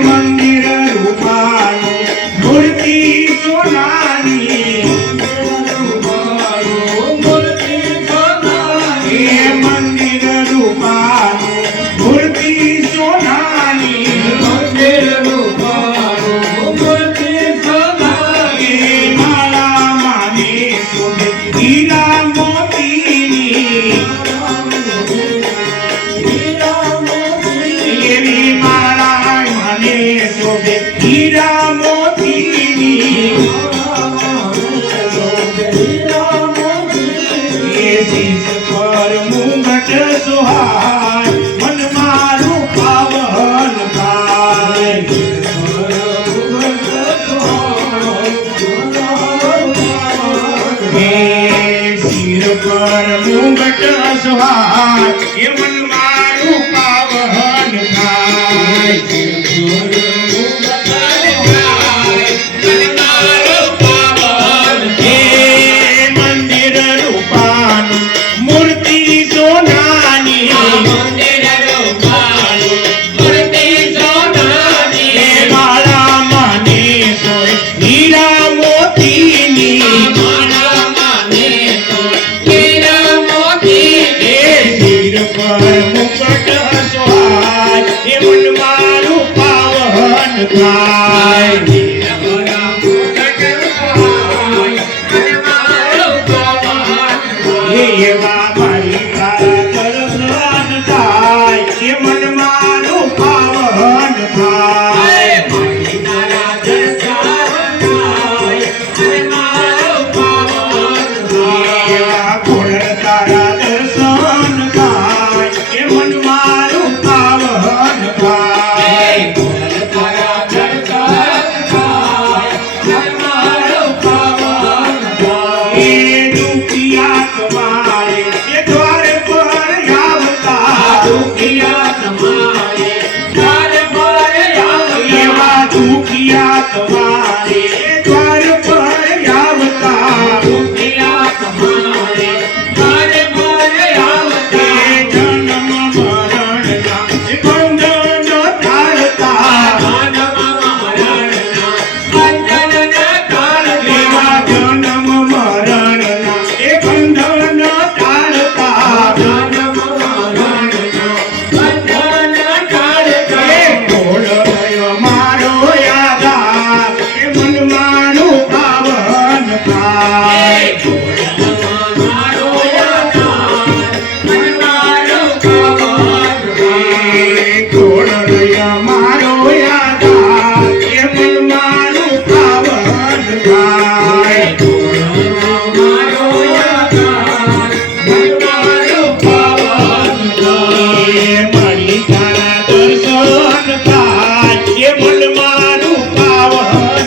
Monday. Mm -hmm. mm -hmm. जी सुहाय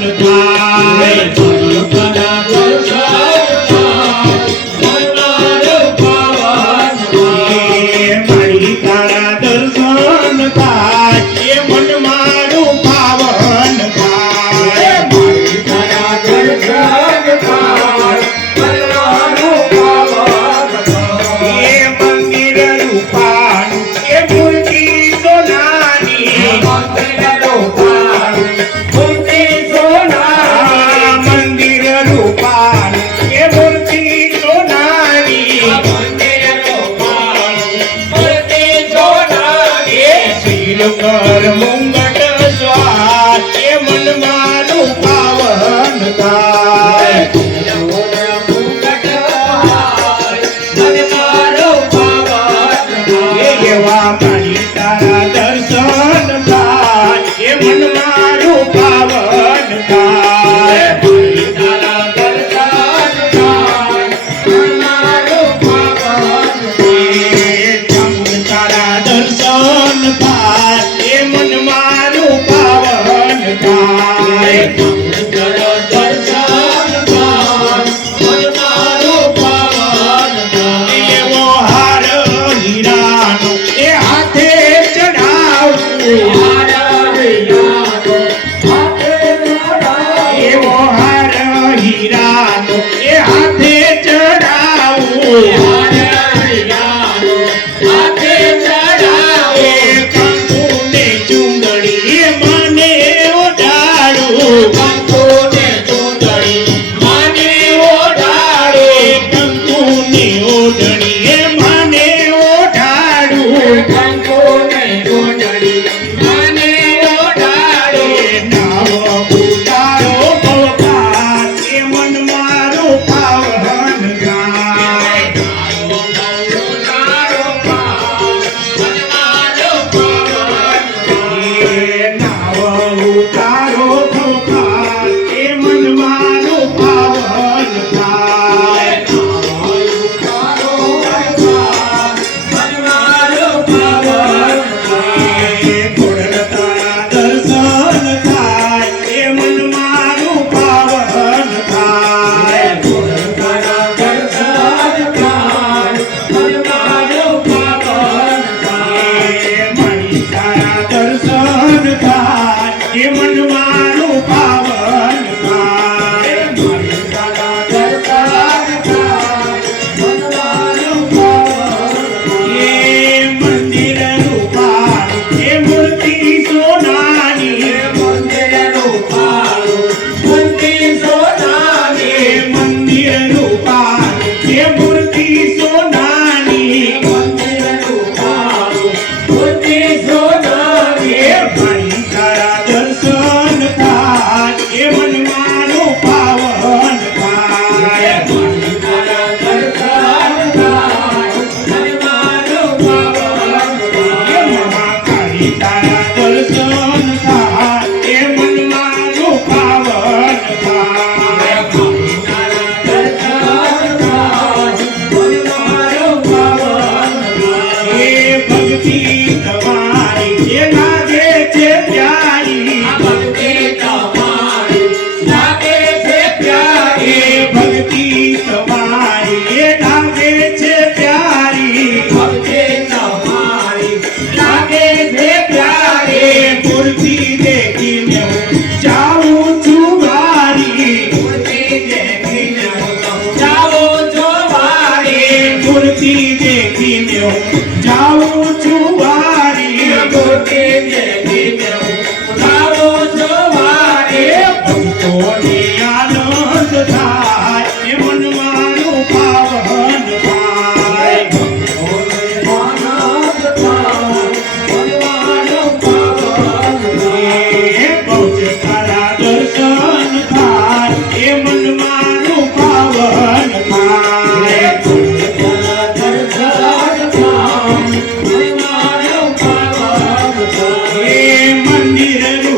Santo. Yeah. ಅಲಂಕಾರ I'm wonder why. मंदिर